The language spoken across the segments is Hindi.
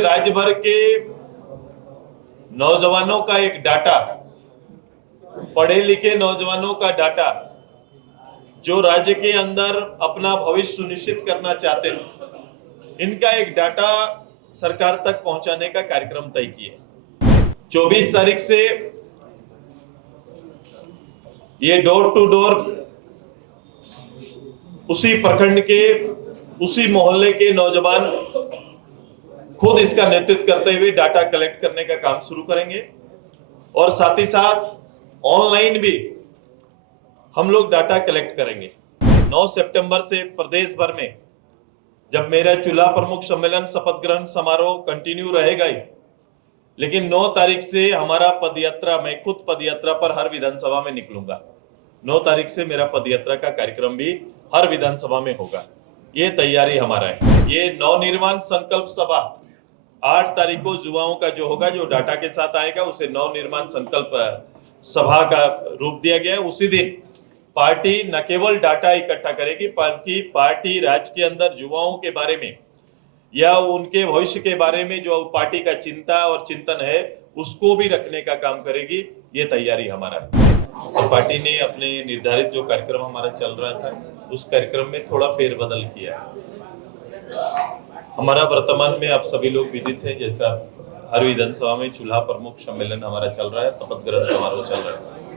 राज्य भर के नौजवानों का एक डाटा, पढ़े लिखे नौजवानों का डाटा, जो राज्य के अंदर अपना भविष्य सुनिश्चित करना चाहते थे, इनका एक डाटा सरकार तक पहुंचाने का कार्यक्रम तय किया। 24 तारीख से ये डोर टू डोर उसी प्रखंड के, उसी मोहल्ले के नौजवान खुद इसका नेतृत्व करते हुए डाटा कलेक्ट करने का काम शुरू करेंगे और साथ ही साथ ऑनलाइन भी हम लोग डाटा कलेक्ट करेंगे। 9 सितंबर से प्रदेश भर में जब मेरा चूल्हा प्रमुख सम्मेलन शपथ ग्रहण समारोह कंटिन्यू रहेगा ही, लेकिन 9 तारीख से हमारा पदयात्रा, मैं खुद पदयात्रा पर हर विधानसभा में निकलूंगा। 9 तारीख से मेरा पदयात्रा का कार्यक्रम भी हर विधानसभा में होगा। ये तैयारी हमारा है। ये नवनिर्माण संकल्प सभा 8 तारीख को युवाओं का जो होगा, जो डाटा के साथ आएगा, उसे नवनिर्माण संकल्प सभा का रूप दिया गया है। उसी दिन पार्टी न केवल डाटा इकट्ठा करेगी, बल्कि पार्टी राज्य के अंदर युवाओं के बारे में या उनके भविष्य के बारे में जो पार्टी का चिंता और चिंतन है, उसको भी रखने का काम करेगी। ये तैयारी हमारा है। और पार्टी ने अपने निर्धारित जो कार्यक्रम हमारा चल रहा था, उस कार्यक्रम में थोड़ा फेरबदल किया। हमारा वर्तमान में आप सभी लोग विदित है, जैसा हर विधानसभा में चूल्हा प्रमुख सम्मेलन हमारा चल रहा है, शपथ ग्रहण समारोह चल रहा है।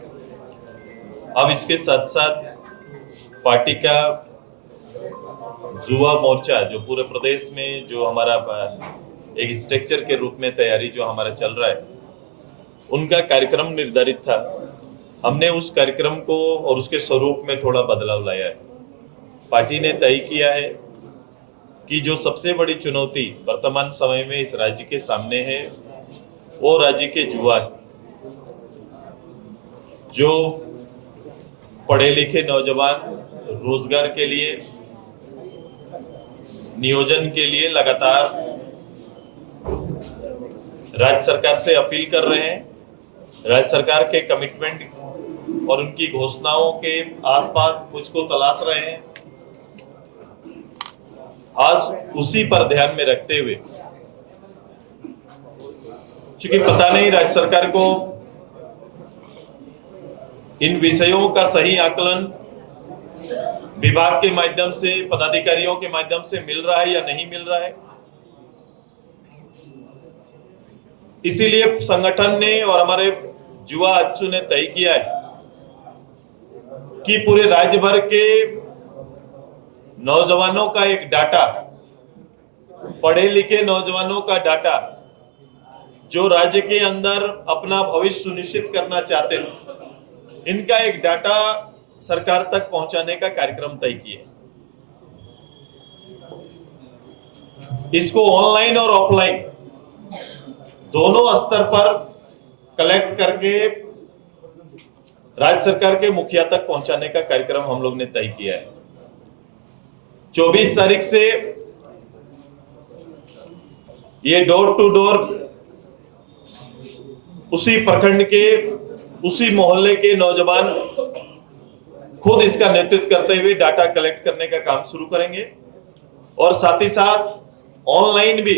अब इसके साथ साथ पार्टी का युवा मोर्चा जो पूरे प्रदेश में जो हमारा एक स्ट्रक्चर के रूप में तैयारी जो हमारा चल रहा है, उनका कार्यक्रम निर्धारित था। हमने उस कार्यक्रम को और उसके स्वरूप में थोड़ा बदलाव लाया है। पार्टी ने तय किया है कि जो सबसे बड़ी चुनौती वर्तमान समय में इस राज्य के सामने है, वो राज्य के युवा है, जो पढ़े लिखे नौजवान रोजगार के लिए, नियोजन के लिए लगातार राज्य सरकार से अपील कर रहे हैं। राज्य सरकार के कमिटमेंट और उनकी घोषणाओं के आसपास कुछ को तलाश रहे हैं। आज उसी पर ध्यान में रखते हुए, क्योंकि पता नहीं राज्य सरकार को इन विषयों का सही आकलन विभाग के माध्यम से, पदाधिकारियों के माध्यम से मिल रहा है या नहीं मिल रहा है। इसीलिए संगठन ने और हमारे युवा अच्यु ने तय किया है कि पूरे राज्य भर के नौजवानों का एक डाटा, पढ़े लिखे नौजवानों का डाटा, जो राज्य के अंदर अपना भविष्य सुनिश्चित करना चाहते थे, इनका एक डाटा सरकार तक पहुंचाने का कार्यक्रम तय किया। इसको ऑनलाइन और ऑफलाइन दोनों स्तर पर कलेक्ट करके राज्य सरकार के मुखिया तक पहुंचाने का कार्यक्रम हम लोग ने तय किया है। 24 तारीख से ये डोर टू डोर उसी प्रखंड के, उसी मोहल्ले के नौजवान खुद इसका नेतृत्व करते हुए डाटा कलेक्ट करने का काम शुरू करेंगे और साथ ही साथ ऑनलाइन भी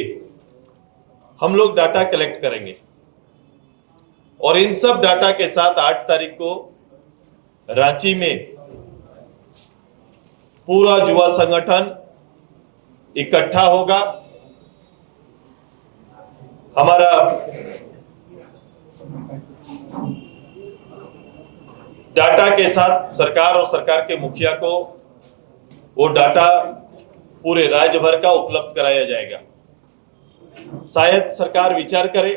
हम लोग डाटा कलेक्ट करेंगे। और इन सब डाटा के साथ 8 तारीख को रांची में पूरा युवा संगठन इकट्ठा होगा। हमारा डाटा के साथ सरकार और सरकार के मुखिया को वो डाटा पूरे राज्य भर का उपलब्ध कराया जाएगा। शायद सरकार विचार करे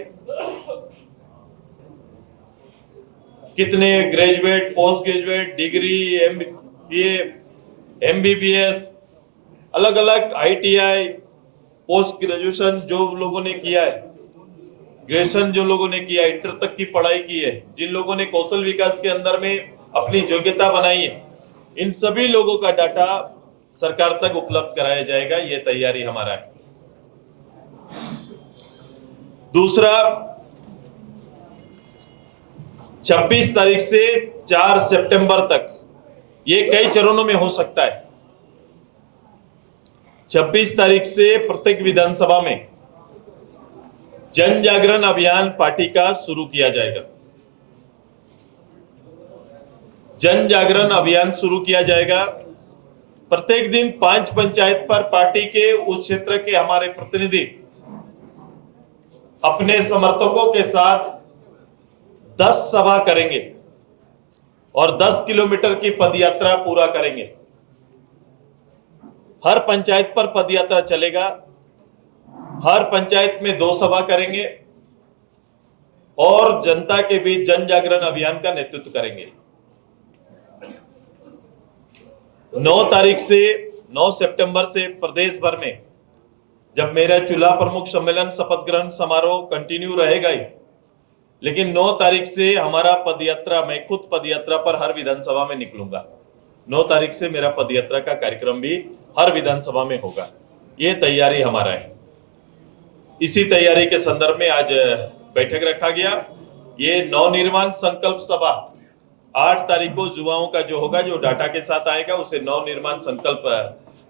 कितने graduate, post graduate, degree, MBA, MBBS, अलग अलग आईटीआई, पोस्ट ग्रेजुएशन जो लोगों ने किया है, ग्रेजुएशन जो लोगों ने किया, इंटर तक की पढ़ाई की है, जिन लोगों ने कौशल विकास के अंदर में अपनी योग्यता बनाई है, इन सभी लोगों का डाटा सरकार तक उपलब्ध कराया जाएगा। ये तैयारी हमारा है। दूसरा, 26 तारीख से 4 सितंबर तक, ये कई चरणों में हो सकता है। 26 तारीख से प्रत्येक विधानसभा में जन जागरण अभियान पार्टी का शुरू किया जाएगा। जन जागरण अभियान शुरू किया जाएगा। प्रत्येक दिन 5 पंचायत पर पार्टी के उस क्षेत्र के हमारे प्रतिनिधि अपने समर्थकों के साथ 10 सभा करेंगे और 10 किलोमीटर की पदयात्रा पूरा करेंगे। हर पंचायत पर पदयात्रा चलेगा। हर पंचायत में 2 सभा करेंगे और जनता के बीच जन जागरण अभियान का नेतृत्व करेंगे। 9 सितंबर से प्रदेश भर में जब मेरा चूल्हा प्रमुख सम्मेलन शपथ ग्रहण समारोह कंटिन्यू रहेगा ही, लेकिन 9 तारीख से हमारा पदयात्रा, मैं खुद पदयात्रा पर हर विधानसभा में निकलूंगा। 9 तारीख से मेरा पदयात्रा का कार्यक्रम भी हर विधानसभा में होगा। ये तैयारी हमारा है। इसी तैयारी के संदर्भ में आज बैठक रखा गया। ये नवनिर्माण संकल्प सभा 8 तारीख को युवाओं का जो होगा, जो डाटा के साथ आएगा, उसे नवनिर्माण संकल्प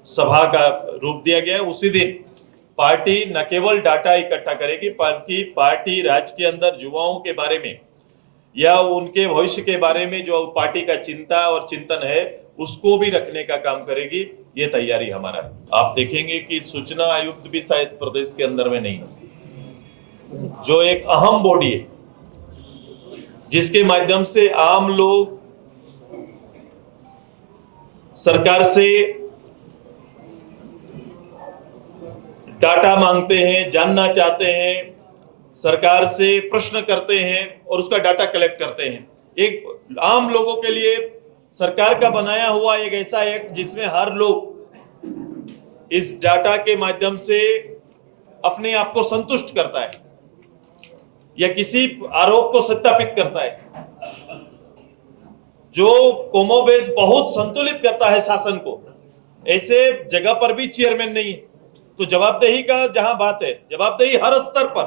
सभा का रूप दिया गया। उसी दिन पार्टी न केवल डाटा इकट्ठा करेगी, बल्कि पार्टी राज्य के अंदर युवाओं के बारे में या उनके भविष्य के बारे में जो पार्टी का चिंता और चिंतन है, उसको भी रखने का काम करेगी। ये तैयारी हमारा है। आप देखेंगे कि सूचना आयुक्त भी शायद प्रदेश के अंदर में नहीं है, जो एक अहम बॉडी है जिसके माध्यम से आम लोग सरकार से डाटा मांगते हैं, जानना चाहते हैं, सरकार से प्रश्न करते हैं और उसका डाटा कलेक्ट करते हैं। एक आम लोगों के लिए सरकार का बनाया हुआ एक ऐसा एक्ट जिसमें हर लोग इस डाटा के माध्यम से अपने आप को संतुष्ट करता है या किसी आरोप को सत्यापित करता है, जो कोमोबेश बहुत संतुलित करता है शासन को। ऐसे जगह पर भी चेयरमैन नहीं है। तो जवाबदेही का जहां बात है, जवाबदेही हर स्तर पर।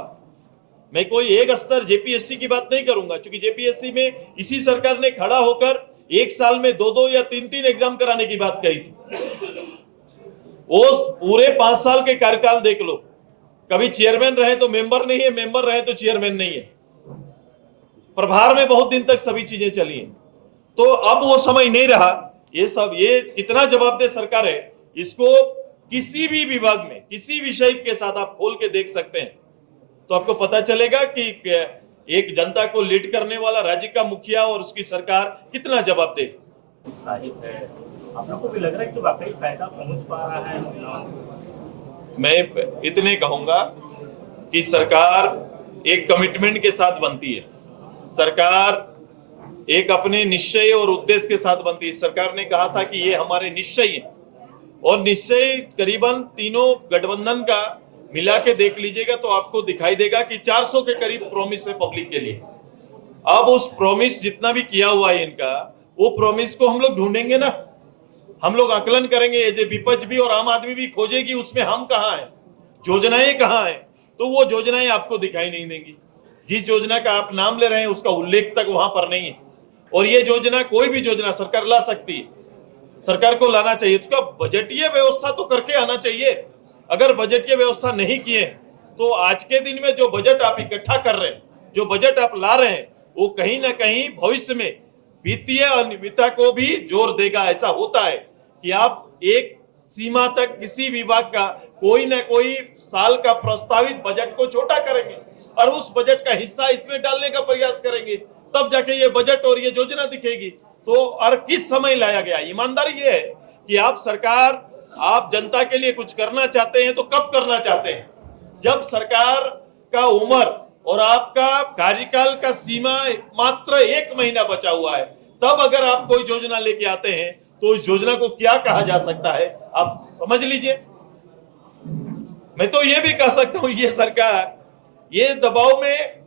मैं कोई एक स्तर जेपीएससी की बात नहीं करूंगा, क्योंकि जेपीएससी में इसी सरकार ने खड़ा होकर एक साल में 2 या 3 एग्जाम कराने की बात कही थी। वो पूरे 5 साल के कार्यकाल देख लो, कभी चेयरमैन रहे तो मेंबर नहीं है, मेंबर रहे तो चेयरमैन नहीं है। प्रभार में बहुत दिन तक सभी चीजें चली हैं। तो अब वो समय नहीं रहा। ये कितना जवाबदेह सरकार है, इसको किसी भी विभाग में किसी विषय के साथ आप खोल के देख सकते हैं, तो आपको पता चलेगा कि एक जनता को लीड करने वाला राज्य का मुखिया और उसकी सरकार कितना जवाबदेह साहिब है। आप लोगों को भी लग रहा है कि वाकई फायदा पहुंच पा रहा है महिलाओं को? मैं इतने कहूंगा कि सरकार एक कमिटमेंट के साथ बनती है। सरकार एक अपने निश्चय और उद्देश्य के साथ बनती है। सरकार ने कहा था कि ये हमारे निश्चय हैं, और निश्चय करीबन तीनों गठबंधन का मिला के देख लीजिएगा तो आपको दिखाई देगा कि 400 के करीब प्रॉमिस है पब्लिक के लिए। अब उस प्रॉमिस जितना भी किया हुआ है इनका, वो प्रॉमिस को हम लोग ढूंढेंगे ना, हम लोग आकलन करेंगे। ये जो विपक्ष भी और आम आदमी भी खोजेगी उसमें हम कहाँ हैं, योजनाएं कहाँ हैं, तो वो योजनाएं आपको दिखाई नहीं देंगी। जिस योजना का आप नाम ले रहे हैं उसका उल्लेख तक वहां पर नहीं है। और ये योजना, कोई भी योजना सरकार ला सकती है, सरकार को लाना चाहिए, उसका बजटीय व्यवस्था तो करके आना चाहिए। अगर बजटीय व्यवस्था नहीं किए तो आज के दिन में जो बजट आप इकट्ठा कर रहे हैं, जो बजट आप ला रहे हैं, वो कहीं ना कहीं भविष्य में वित्तीय अनियमितता को भी जोर देगा। ऐसा होता है कि आप एक सीमा तक किसी विभाग का कोई ना कोई साल का प्रस्तावित बजट को छोटा करेंगे और उस बजट का हिस्सा इसमें डालने का प्रयास करेंगे, तब जाके ये बजट और ये योजना दिखेगी। तो और किस समय लाया गया? ईमानदारी ये है कि आप सरकार, आप जनता के लिए कुछ करना चाहते हैं तो कब करना चाहते हैं? जब सरकार का उम्र और आपका कार्यकाल का सीमा मात्र 1 महीना बचा हुआ है, तब अगर आप कोई योजना लेके आते हैं तो उस योजना को क्या कहा जा सकता है, आप समझ लीजिए। मैं तो ये भी कह सकता हूं, ये सरकार ये दबाव में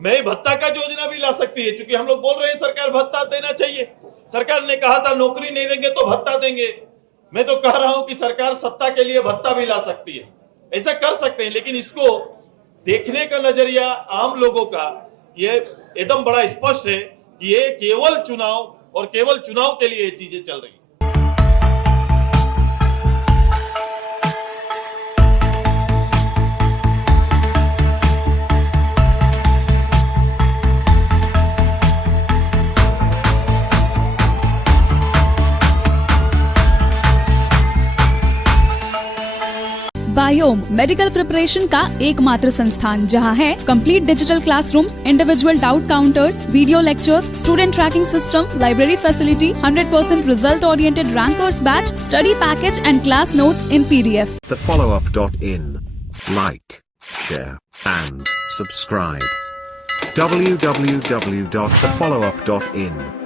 मैं भत्ता का योजना भी ला सकती है, क्योंकि हम लोग बोल रहे हैं सरकार भत्ता देना चाहिए। सरकार ने कहा था नौकरी नहीं देंगे तो भत्ता देंगे। मैं तो कह रहा हूं कि सरकार सत्ता के लिए भत्ता भी ला सकती है, ऐसा कर सकते हैं। लेकिन इसको देखने का नजरिया आम लोगों का ये एकदम बड़ा स्पष्ट है कि ये केवल चुनाव और केवल चुनाव के लिए ये चीजें चल रही हैं। बायोम मेडिकल प्रिपरेशन का एकमात्र संस्थान जहां है complete digital classrooms, individual doubt counters, video lectures, student tracking system, library facility, 100% result oriented rankers batch, study package and class notes in PDF. thefollowup.in. Like, share, and subscribe. www.thefollowup.in